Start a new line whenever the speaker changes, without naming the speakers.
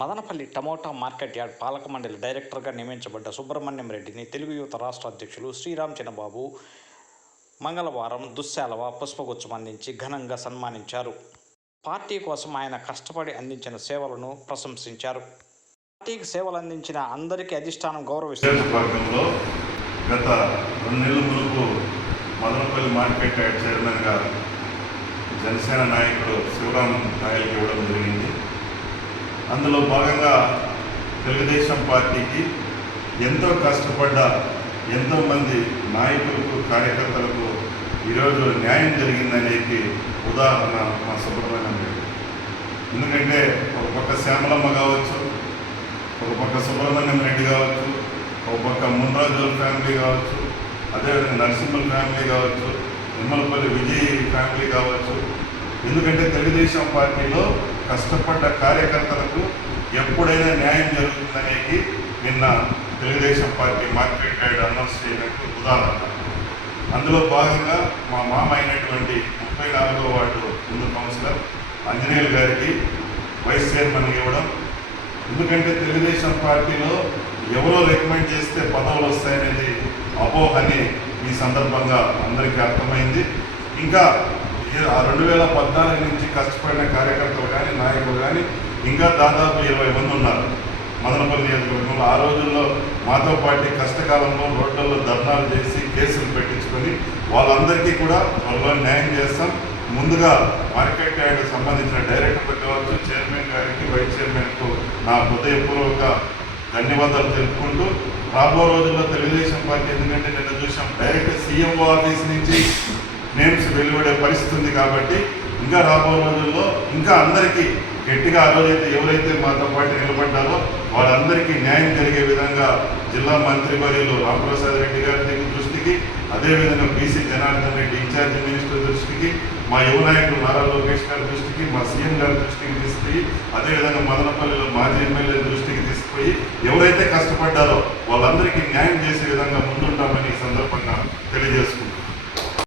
Madanapalle tomato market yard పాలక మండలి డైరెక్టర్గా నియమించబడ్డ సుబ్రహ్మణ్యం రెడ్డిని తెలుగు యువత రాష్ట్ర అధ్యక్షులు శ్రీరామ్ చిన్నబాబు మంగళవారం దుశ్శాలవ పుష్పగుచ్చం అందించి ఘనంగా సన్మానించారు. పార్టీ కోసం ఆయన కష్టపడి అందించిన సేవలను ప్రశంసించారు. పార్టీకి సేవలు అందించిన అందరికీ అధిష్టానం గౌరవిస్తుంది
గత రెండు నెలల ముందు మదనపల్లి మార్కెట్ యార్డ్ చైర్మన్గా జనసేన నాయకుడు శివరామ్ నాయక్ ఇవ్వడం జరిగింది. అందులో భాగంగా తెలుగుదేశం పార్టీకి ఎంతో కష్టపడ్డ ఎంతోమంది నాయకులకు కార్యకర్తలకు ఈరోజు న్యాయం జరిగిందనేది ఉదాహరణ మా సుబ్రహ్మణ్యం గారు. ఎందుకంటే ఒక పక్క శ్యామలమ్మ కావచ్చు ఒక పక్క సుబ్రహ్మణ్యం రెడ్డి కావచ్చు ఒక పక్క మున్రాజుల ఫ్యామిలీ కావచ్చు అదేవిధంగా నరసింహుల ఫ్యామిలీ కావచ్చు నిమ్మలపల్లి విజయ్ ఫ్యామిలీ కావచ్చు. ఎందుకంటే తెలుగుదేశం పార్టీలో కష్టపడ్డ కార్యకర్తలకు ఎప్పుడైనా న్యాయం జరుగుతుందనేది నిన్న Telugu Desam party market guide announce చేయడానికి ఉదాహరణ. అందులో భాగంగా మా మామ అయినటువంటి ముప్పై నాలుగో వార్డు ముందు కౌన్సిలర్ ఆంజనేయులు గారికి వైస్ చైర్మన్ ఇవ్వడం. ఎందుకంటే తెలుగుదేశం పార్టీలో ఎవరో రికమెండ్ చేస్తే పదవులు వస్తాయనేది అపోహని ఈ సందర్భంగా అందరికీ అర్థమైంది. ఇంకా రెండు వేల పద్నాలుగు నుంచి కష్టపడిన కార్యకర్తలు కానీ నాయకులు కానీ ఇంకా దాదాపు ఇరవై మంది ఉన్నారు. మదనపల్లి నియోజకవర్గంలో ఆ రోజుల్లో మాతో పాటు కష్టకాలంలో రోడ్లలో ధర్నాలు చేసి కేసులు పెట్టించుకొని వాళ్ళందరికీ కూడా త్వరలో న్యాయం చేస్తాం. ముందుగా మార్కెట్ యార్డ్ సంబంధించిన డైరెక్టర్ కావచ్చు చైర్మన్ గారికి వైస్ చైర్మన్కు నా హృదయపూర్వక ధన్యవాదాలు తెలుపుకుంటూ రాబో రోజుల్లో తెలుగుదేశం పార్టీ ఎందుకంటే నిన్న చూసాం డైరెక్ట్ సీఎంఓ ఆఫీస్ నుంచి నేమ్స్ వెలువడే పరిస్థితి ఉంది కాబట్టి ఇంకా రాబో రోజుల్లో ఇంకా అందరికీ గట్టిగా ఆ రోజైతే ఎవరైతే మాతో పాటు నిలబడ్డారో వాళ్ళందరికీ న్యాయం జరిగే విధంగా జిల్లా మంత్రి వర్యులు రామప్రసాద్ రెడ్డి గారి దృష్టికి అదేవిధంగా BC Janardhan Reddy incharge minister దృష్టికి మా యువ నాయకుడు నారా లోకేష్ గారి దృష్టికి మా సీఎం గారి దృష్టికి తీసుకుపోయి అదేవిధంగా మదనపల్లిలో మాజీ ఎమ్మెల్యే దృష్టికి తీసుకుపోయి ఎవరైతే కష్టపడ్డారో వాళ్ళందరికీ న్యాయం చేసే విధంగా